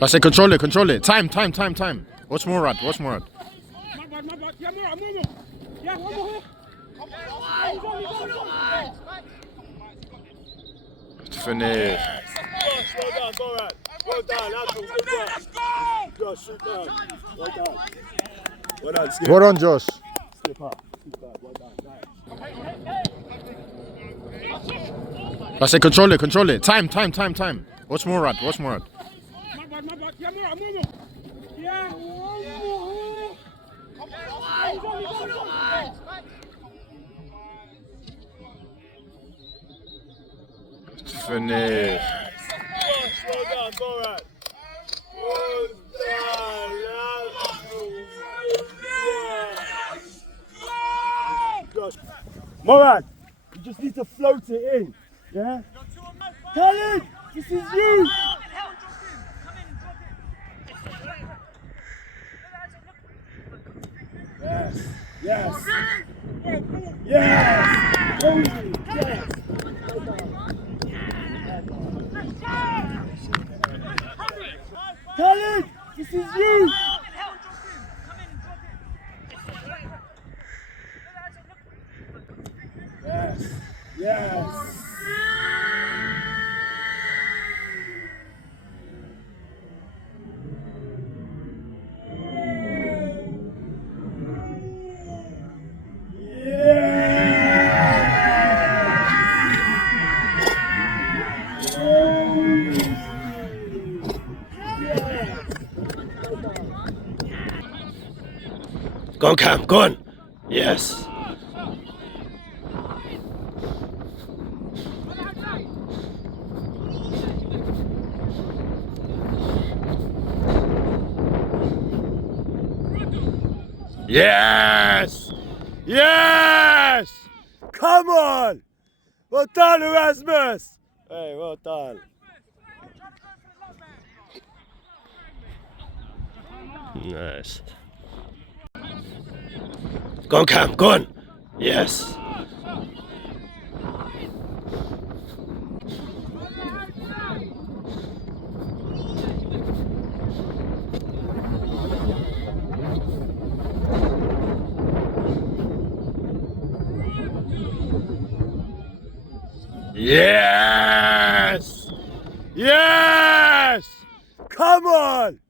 I say control it. Time. Watch Murad. Finish. Well done, Josh, shoot down. Well done, Skip. Well done, Josh. Skip up. Well done, nice. I say control it. Time. Watch Murad. Finish. Well done, Murad. Well done, Josh. Murad, you just need to float it in, yeah? Khalid, this is you! Yes! Khalid, this is you! Yes! Go on, Cam, go on. Yes. Yes! Come on! Well done, Erasmus! Hey, well done. Nice. Go on, Cam, go on. Yes. Yes! Come on!